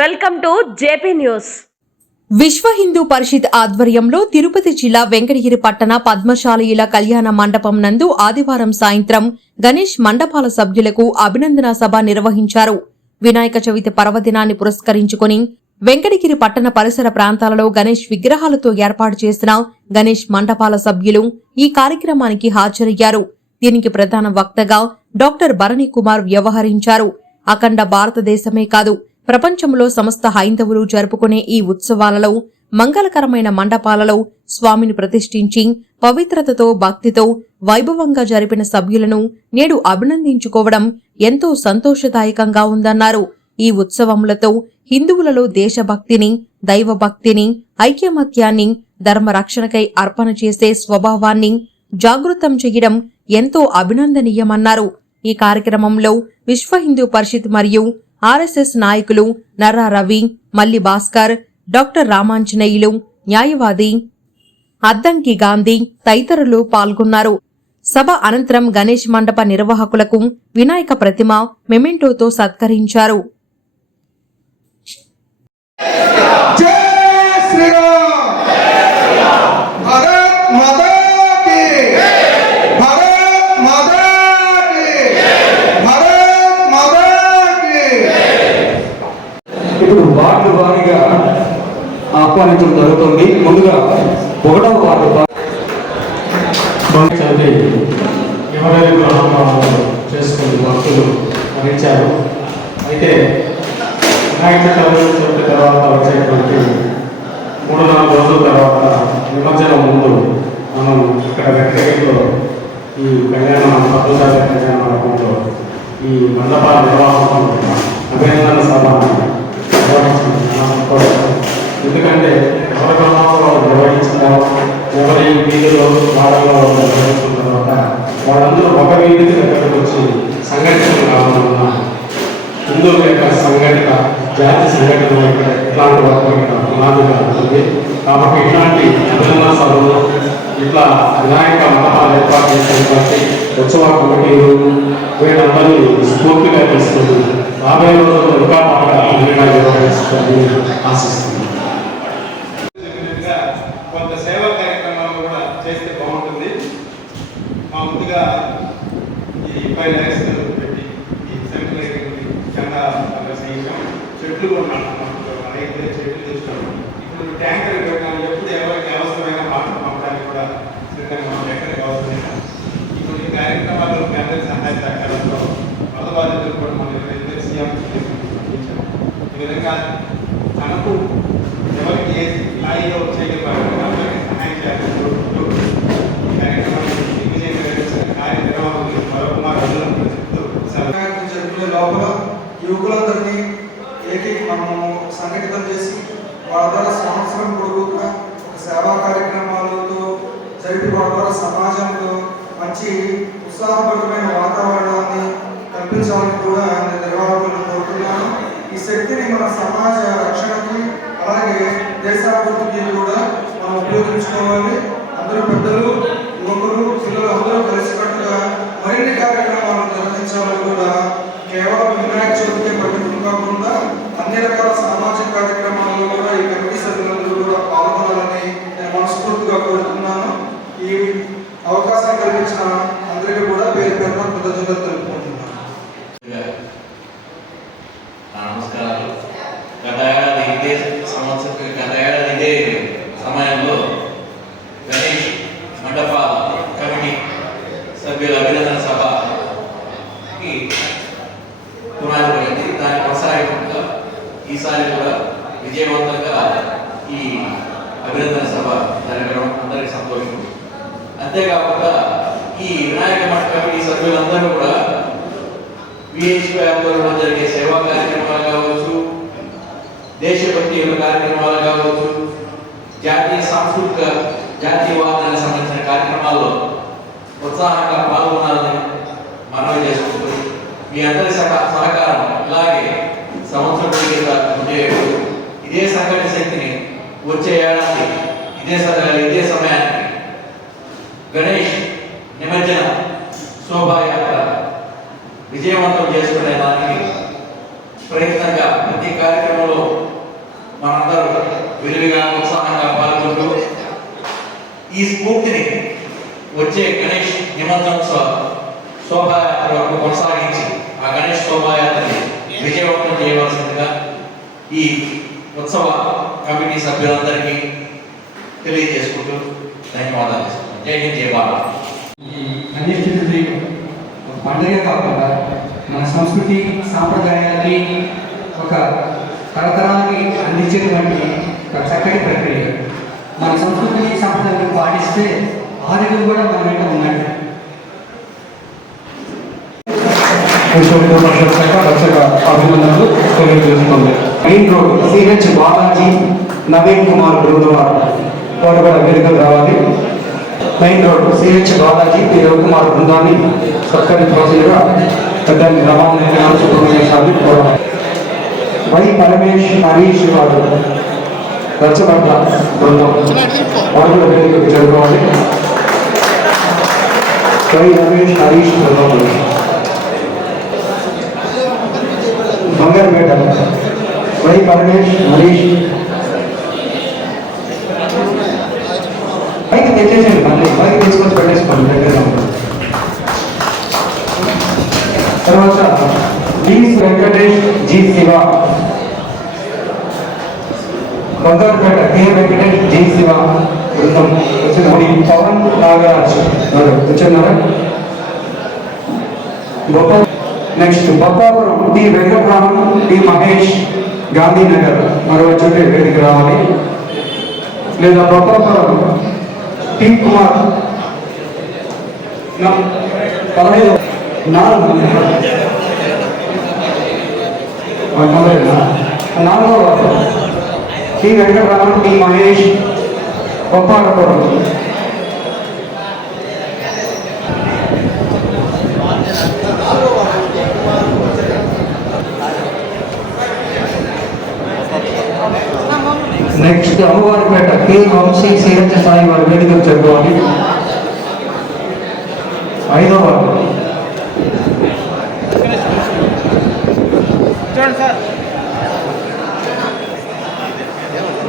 Welcome to JP news. విశ్వ హిందూ పరిషత్ ఆధ్వర్యంలో తిరుపతి జిల్లా వెంకటగిరి పట్టణ పద్మశాలీయుల కళ్యాణ మండపం నందు ఆదివారం సాయంత్రం గణేష్ మండపాల సభ్యులకు అభినందన సభ నిర్వహించారు. వినాయక చవితి పర్వదినాన్ని పురస్కరించుకుని వెంకటగిరి పట్టణ పరిసర ప్రాంతాలలో గణేష్ విగ్రహాలతో ఏర్పాటు చేసిన గణేష్ మండపాల సభ్యులు ఈ కార్యక్రమానికి హాజరయ్యారు. దీనికి ప్రధాన వక్తగా డాక్టర్ భరణి కుమార్ వ్యవహరించారు. అఖండ భారతదేశమే కాదు ప్రపంచంలో సమస్త హైందవులు జరుపుకునే ఈ ఉత్సవాలలో మంగళకరమైన మండపాలలో స్వామిని ప్రతిష్ఠించి పవిత్రతతో భక్తితో వైభవంగా జరిపిన సభ్యులను నేడు అభినందించుకోవడం ఎంతో సంతోషదాయకంగా ఉందన్నారు. ఈ ఉత్సవములతో హిందువులలో దేశభక్తిని దైవభక్తిని ఐక్యమత్యాన్ని ధర్మరక్షణకై అర్పణ చేసే స్వభావాన్ని జాగృతం చేయడం ఎంతో అభినందనీయమన్నారు. ఈ కార్యక్రమంలో విశ్వ హిందూ పరిషత్ మరియు ఆర్ఎస్ఎస్ నాయకులు నర్రా రవి మల్లి భాస్కర్ డాక్టర్ రామాంజనేయులు న్యాయవాది అద్దంకి గాంధీ తదితరులు పాల్గొన్నారు. సభ అనంతరం గణేష్ మండప నిర్వాహకులకు వినాయక ప్రతిమ మెమెంటోతో సత్కరించారు. ఇప్పుడు వార్డు వారీగా ఆహ్వానించడం జరుగుతుంది. ముందుగా ఒకటవ వార్డు చదివి ఎవరైనా గ్రహణాలు చేసుకుని భక్తులు మరించారు అయితే వినాయక చవితి తర్వాత వచ్చేటువంటి మూడు నాలుగు రోజుల తర్వాత నిమజ్జనం ముందు మనం ఇక్కడ వెంకటగిరిలో ఈ కళ్యాణ పద్మశాల కళ్యాణ మండపంలో ఈ మండపాల నిర్వాహకులు అభినందన సభ ఎందుకంటే ఎవరి గ్రామంలో నిర్వహించడం ఎవరి వీధిలో వాడలో నిర్వహించిన తర్వాత వాళ్ళందరూ ఒక వీధికి దగ్గరకు వచ్చి సంఘటన కావాలన్నా హిందువుల యొక్క సంఘటన జాతి సంఘటన ఇక్కడ ఇట్లాంటి వర్గం ఇక్కడ ఉంటుంది కాబట్టి ఇట్లాంటి అభినందన సభలు ఇట్లా వినాయక మండపాలు ఏర్పాటు చేసినటువంటి ఉత్సవ కమిటీలు వీళ్ళందరినీ స్ఫూర్తిగా తీసుకుని రాబోయే రోజుల్లో ఇంకా బాగా అభినంగా నిర్వహిస్తారని ఆశిస్తున్నాను. జరిపి వాళ్ళ ద్వారా సమాజంలో మంచి ఉత్సాహభరితమైన వాతావరణాన్ని కల్పించాలని కూడా నేను నిర్వాహకులను కోరుతున్నాను. ఈ శక్తిని మన సమాజ రక్షణకి అలాగే దేశాభివృద్ధికి కూడా మనం ఉపయోగించుకోవాలి. అందరూ పెద్దలు యువకులు పిల్లలు అందరూ కలిసినట్టుగా మరిన్ని కార్యక్రమాలను నిర్వహించాలని కూడా కేవలం వినాయక చవితికి పరిమితం కాకుండా అన్ని రకాల సామాజిక కార్యక్రమాలను కూడా ఈ కమిటీ సభ్యులందరూ కూడా పాల్గొనాలని నేను మనస్ఫూర్తిగా కోరుతున్నాను ఈ అవకాశం కల్పించిన అందరికీ కూడా పేరు పేరున కృతజ్ఞతలు తెలుపుకుంటున్నాను నా నమస్కారాలు గత ఏడాది ఇదే సంవత్సరం గత ఏడాది ఇదే సమయంలో గణేష్ మండప కమిటీ సభ్యుల అభినందన సభకి పునాది పడింది దాని కొనసాగింపుగా ఈసారి కూడా విజయవంతంగా ఈ అభినందన సభ జరగడం అందరికీ సంతోషం. అంతేకాకుండా ఈ వినాయక మఠ కమిటీ సభ్యులందరూ కూడా విహెచ్పి ఆధ్వర్యంలో జరిగే సేవా కార్యక్రమాలు కావచ్చు దేశభక్తి యొక్క కార్యక్రమాలు కావచ్చు జాతీయ సాంస్కృతిక జాతీయవాదానికి సంబంధించిన కార్యక్రమాల్లో ఉత్సాహంగా పాల్గొనాలని మనవి చేసుకుంటూ మీ అందరి శక్తిని వచ్చే ఏడాది ఇదే సమయాలు ఇదే సమయానికి గణేష్ నిమజ్జన శోభాయాత్ర విజయవంతం చేసుకునే దానికి ప్రయత్నంగా ప్రతి కార్యక్రమంలో మనందరూ విరివిగా ఉత్సాహంగా పాల్గొంటూ ఈ స్ఫూర్తిని వచ్చే గణేష్ నిమజ్జనోత్సవ శోభాయాత్ర వరకు కొనసాగించి ఆ గణేష్ శోభాయాత్రని విజయవంతం చేయవలసిందిగా ఈ ఉత్సవ కమిటీ సభ్యులందరికీ తెలియజేసుకుంటూ ధన్యవాదాలు ఇస్తున్నాను. జై హింద్ జై భారత్. ఈ గణేష్ చతుర్థి ఒక పండుగ కాకుండా మన సంస్కృతి సాంప్రదాయాన్ని ఒక తరతరాలకి అందించేటువంటి ఒక చక్కటి ప్రక్రియ. మన సంస్కృతిని సాంప్రదాయాన్ని పాటిస్తే ఆరోగ్యం కూడా మన వెంట ఉన్నట్టు. అభినందనలు తెలియజేస్తుంది main road CH Balaji Naveen Kumar బృందం వారు వారు కూడా వేదికలు రావాలి. Main road CH Balaji P Ravikumar బృందాన్ని చక్కని ప్రొసీజర్గా పెద్ద రమానారాయణ సుబ్రహ్మణ్యేశాన్ని కోరడం వై పరమేష్ హరీష్ వారు రచ్చబండ బృందం. వారు కూడా వేదికకు చేరుకోవాలి. వై రమేష్ హరీష్ బృందం. బంగారు బంగారుపేట వై పరమేష్ హరీష్ పైకి తెచ్చేసేయండి మళ్ళీ. పైకి తీసుకొని పెట్టేసుకోండి దగ్గర తర్వాత less Venkatesh G Shiva. Bangarupeta K Venkatesh G Shiva బృందం. వచ్చిన పవన్ నాగరాజ్ ఎవరు? వచ్చిన్నారా గొప్ప next Boppapuram T Venkataraman T Mahesh Gandhinagar. మరో చోట వేదిక రావాలి. లేదా బొప్పాపురం టి కుమార్ నా- పదహైదు నాలుగు ఆ, మొదలైనా? నాలుగో ward T Venkataraman T Mahesh Boppapuram next Ammavaripeta K Vamsi CH Sai వారి వేదికలు జరగాలి ఐదో వార్డు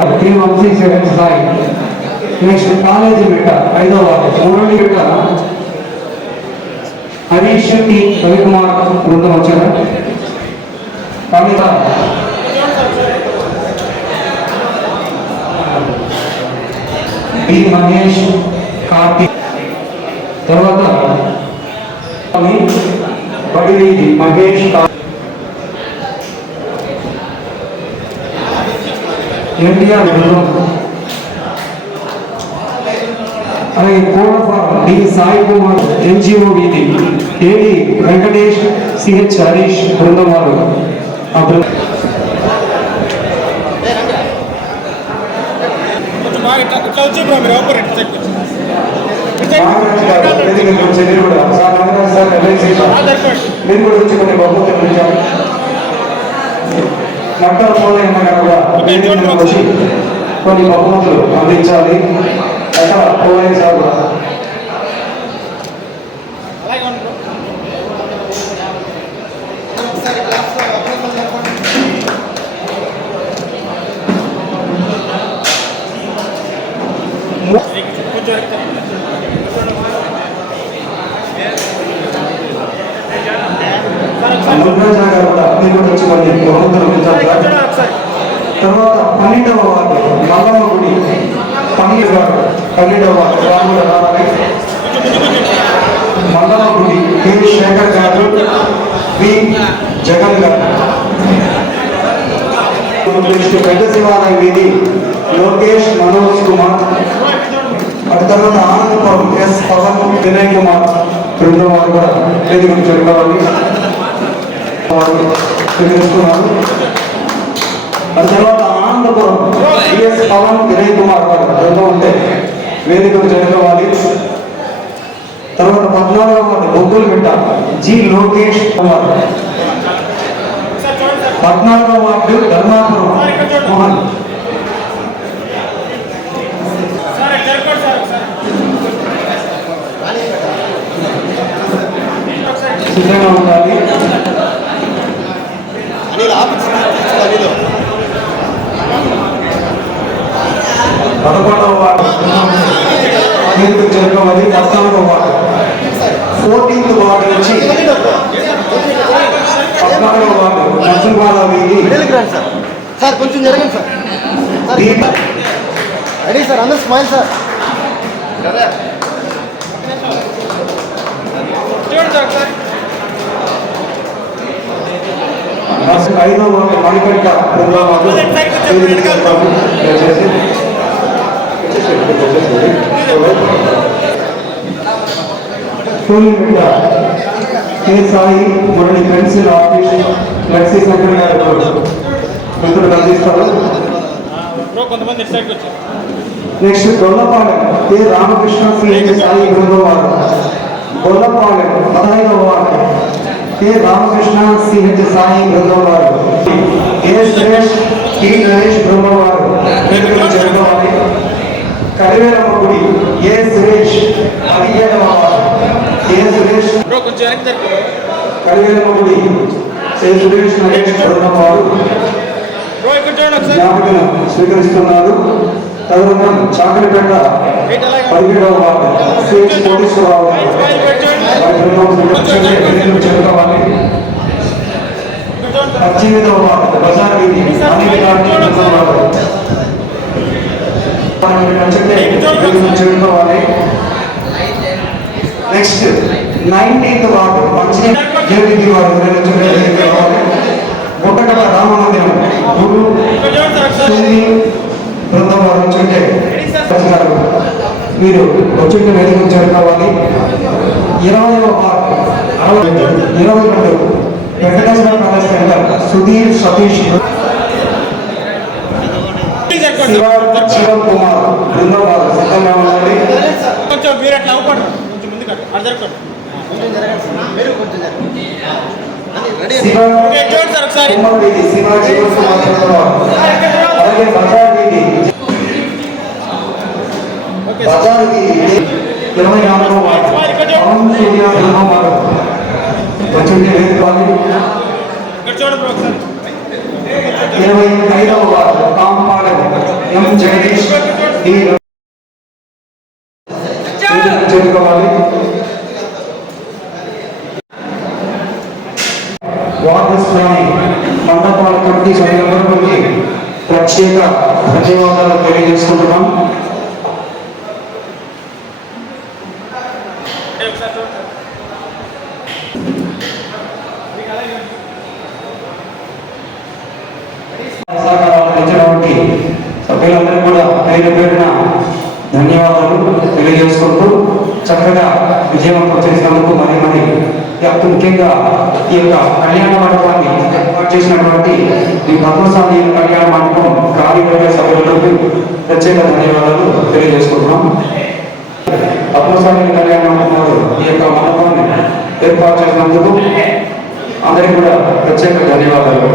అది K Vamsi CH Sai next college బిడ్డ ఐదో వార్డు మూడోది బిడ్డ హరీష్ టి రవికుమార్ బృందం వచ్చారా కవిత బి మహేష్ కార్తీక్ తర్వాత బడివీధి మహేష్ కా- ఎన్టీఆర్ బృందం అలాగే కోడఫారం డి సాయి కుమార్ ఎన్జిఓ వీధి. ఏడి వెంకటేష్ సిహెచ్ హరీష్ బృందం వారు ఆ బృందం గారు వేదిక నుంచి మీరు మీరు కూడా వచ్చి కొన్ని బహుమతులు నక్కల కూడా వచ్చి కొన్ని బహుమతులు అందించాలి. అక్కడ పోలయ్య సార్ కూడా ముద్రాజా గారు కూడా మీరు కూడా వచ్చి కొన్ని బహుమతులు తర్వాత పన్నెండవ వార్డు మల్లమ్మ గుడి పన్నెండు గారు పన్నెండవ వార్డు రాముల కూడా రావాలి. మల్లమ్మ గుడి కె. శేఖర్ గారు వి. జగన్ గారు. పెద్ద శివాలయం వీధి లోకేష్ మనోజ్ కుమార్. అటు తర్వాత ఆనందపురం ఎస్. పవన్ వినయ్ కుమార్. బృందం వారు కూడా వేదిక జరగాలని వారు తెలియజేస్తున్నారు ఆ తర్వాత అనంతపురం బిఎస్ పవన్ వినయ్ కుమార్ గారు బృందం ఉంటే వేదికలు జరగవాలి తర్వాత పద్నాలుగవ వారి బొగ్గులు బిడ్డ జి లోకేష్ కుమార్. పద్నాలుగవ వార్డు ధర్మాపురం మోహన్ సిద్ధంగా ఉండాలి. పదకొండవ వార్డు కీర్తి జరగమని పద్నాలుగవ వార్డు ఫోర్టీన్త్ వార్డు నుంచి పద్నాలుగవ వార్డు నరసింహాల వీధి. సార్ సార్ కొంచెం జరగండి సార్. సార్ రెడీ సార్ అందరూ స్మైల్ సార్. నరసింహ ఐదవ వేదికకు చెప్తాము. దయచేసి. ఫుల్ మీద K Sai Murali pencil office Lakshmi Shankar గారు మిత్రులు అందిస్తారు next Gollapalem K Ramakrishna CH Sai బృందవారు Gollapalem పదహైదవ కె రామకృష్ణ సిహెచ్ సాయి బృందవారు ఏ సురేష్ టి నరేష్ బృందవారు వేదికలు జరగవాలి కరివేలమ్మ గుడి ఏ సురేష్ పదిహేడవ ఏ సురేష్. కరివేలమ్మ గుడి ఏ సురేష్ నరేష్ బృందవారు బ్రో ఇక్కడ చూడండి ఒకసారి. జ్ఞాపకం స్వీకరిస్తున్నారు. తదనంతరం చాకలిపేట పదిహేడవ వార్డు సిహెచ్ కోటేశ్వరరావు. సంరక్షణ ఎన్నికలు జరగవాలి పద్దెనిమిదవ వార్డు బజార్ వీధి ఎన్నికలు జరగవాలి నెక్స్ట్ నైన్టీన్త్ వార్డు మంచినీళ్ళ జేపీ వారు నిర్వహించగలగాలి గుట్టగడ రామమందిరం గురు బృందం వారు వచ్చుంటే మీరు వచ్చుంటే వేదిక చేరుకోవాలి ఇరవై వార్డు అరవై ఇరవై రెండు వెంకటేశ్వర ప్యాలెస్ సుధీర్ సతీష్ శివ శివన్ కుమార్ బృందం వారు సిద్ధంగా ఉండాలి కొంచెం మీరు అట్లా అవ్వకూడదు కొంచెం ముందుకు అట్లా. అటు జరగండి ఇరవై నాలుగో వార్డు పవన్ సూర్య ఇరవై ఐదవ వార్డు ఎం జగదీష్ డి చేరుకోవాలి వార్డు మండపాల కమిటీ ప్రత్యేక ధన్యవాదాలు తెలియజేసుకుంటున్నాం ఏ, ఒకసారి చూడండి సార్. సహకారాలు ఇచ్చినటువంటి సభ్యులందరికీ కూడా పేరు పేరున ధన్యవాదాలు తెలియజేసుకుంటూ చక్కగా విజయవంతం చేసినందుకు మరి మరి ముఖ్యంగా ఈ యొక్క కళ్యాణ మండపాన్ని ఏర్పాటు చేసినటువంటి ఈ పద్మస్వామి కళ్యాణ మండపం కార్యవర్గ సభ్యులకు ప్రత్యేక ధన్యవాదాలు తెలియజేసుకుంటున్నాం. పద్మస్వామి కళ్యాణ మండపంలో ఈ యొక్క మండపాన్ని ఏర్పాటు చేసినందుకు అందరికీ కూడా ప్రత్యేక ధన్యవాదాలు.